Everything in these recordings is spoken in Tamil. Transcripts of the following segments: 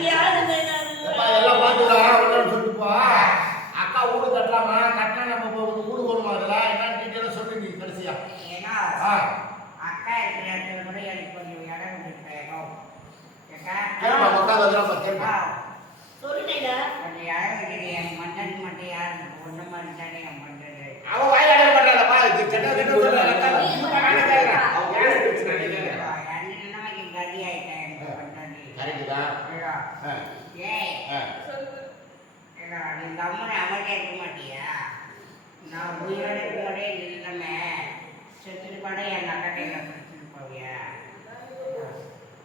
எல்லாம் பார்த்துக்கலாம் ஒன்றும் சொல்லிட்டுப்பா. அக்கா வீடு கட்டலாமா? கட்டினா நம்ம இப்போ வீடு அதில்? என்ன டீட்டெயிலாக சொல்லு நீ கடைசியா. ஏன்னா அக்கா இருக்கிற இடத்துல கூட எனக்கு கொஞ்சம் இடம் விட்டுருக்கோம் கேளுமா உட்காந்து கொஞ்சம் இடம் என் மண்டன் மட்டும் யார் ஒன்று மாதிரி தானே என் மண்டன் அவன் வாய் அடைய மாட்டாளப்பா இது சென்னை கிட்ட சொல்லுறாங்க நானே கேட்குறேன் யாரு பிரச்சனை நானே கேட்குறேன் நிலைமைக்கு கதி ஆயிட்டேன் என் மண்டன் கரெக்டு தான் ஆ ஏய். ஆ. ஏடா, நீ கம்முனு அமைதியா இருக்க மாட்டியா? நான் உயிரோட உயிரோட இல்லமே செத்துட்டு கூட என் அக்கட்டையில பிடிச்சிட்டு போவியா?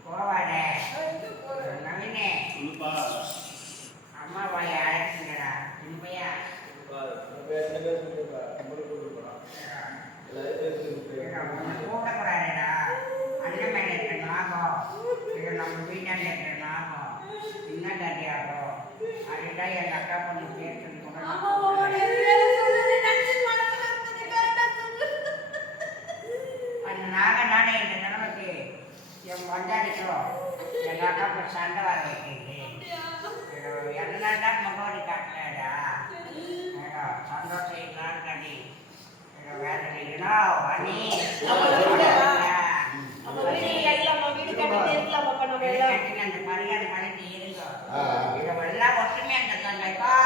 போவாடே நவீனே. அம்மா வாய அழைச்சுங்கடா திரும்பியா கூட்டக்கூடாதுடா அண்ணன் மேல இருக்கிற நாகம். இது நம்ம வீட்டாண்ட இருக்கிற சின்ன கட்டியாகும் அதுதான் எங்க அக்கா பொண்ணு நான் அந்த நாகம் தானே இந்த நிலைமைக்கு என் கொண்டாடிக்கும் எங்க அக்கா பொண்ணு சண்டை வர வைக்கிறது என்னடா முகவரி ไหนบ้าง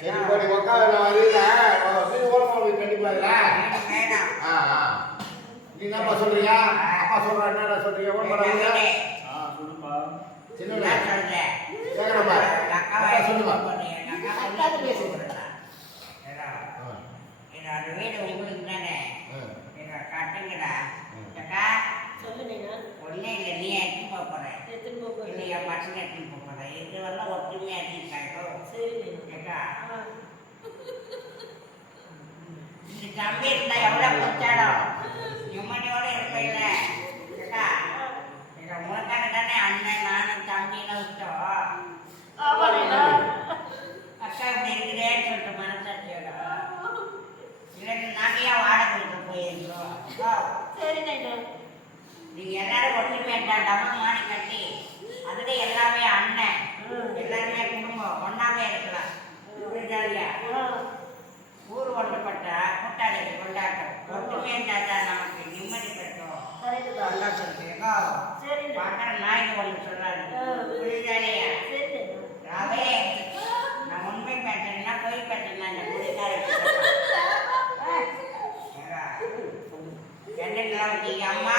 தெரியாச்சு சரி இப்போ நீ உட்காந்து வரல வீடு ஓரமா உங்களுக்கு கண்டிப்பா இல்லை வீடு வேணாம். ஆ ஆ. நீ என்னப்பா சொல்றியா அப்பா சொல்றா என்னடா சொல்றீங்க? ஓட போறாங்க சின்ன என்ன சொல்ற? கேக்குறப்பா. எங்க அக்காவை அப்பா சொல்லுமா எங்க அக்கா அக்காவை சொல்லி பேசு. கொடுக்குறா. ஏடா, இது அந்த வீடு உங்களுக்கு தானே? இதை கட்டுங்கடா. அக்கா. ஒன்றும் இல்லை நீ எடுத்துன்னு போக போற. இல்லை என் பசங்க எடுத்துன்னு போக போற. இது வரலாம் 咱们没得。சந்தோஷம் கேட்கும் பார்க்குற நாய்க்கு ஒன்று சொல்லாது புரியுதா இல்லையா ராவே நான் உண்மை பேசுறேன்னா பொய் பேசுறேன்னா இந்த புரியுதாரு என்னெல்லாம் வந்தீங்க அம்மா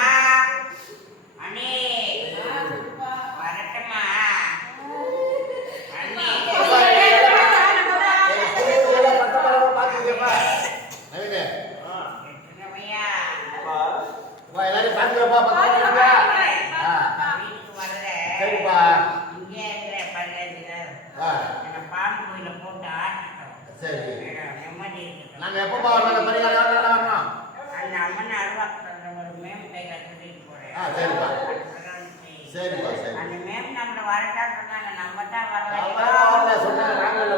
என்ன பாம்பு கோயில போட்டு ஆட்டட்டும் சரி. நிம்மதி இருக்கட்டும் நாங்க எப்பப்பா வரணும் பரிகாரம் வரணும் அந்த அம்மன் அருவாக்கு ஒரு மேம் கையில சொல்லிட்டு போறேன். சரிப்பா. சரிப்பா சரி. அந்த மேம் நம்மள வரட்டா சொன்னாங்க. நம்ம தான் வரல. சொன்னாங்க, நானும் இல்ல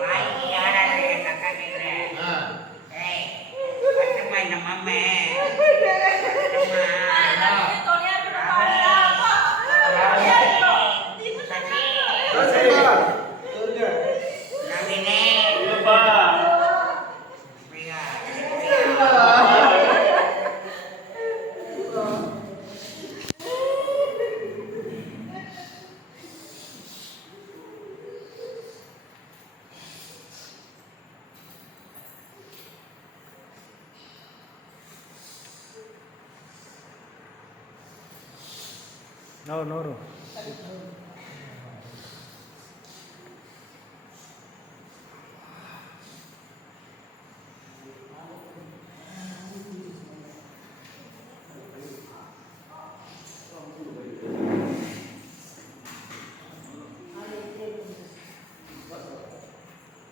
வாய்க்கு யாராவது எங்க அக்கா கேட்குறேன் ஆ. ஏய் பட்டுமா இந்த மம்மே No, no, no.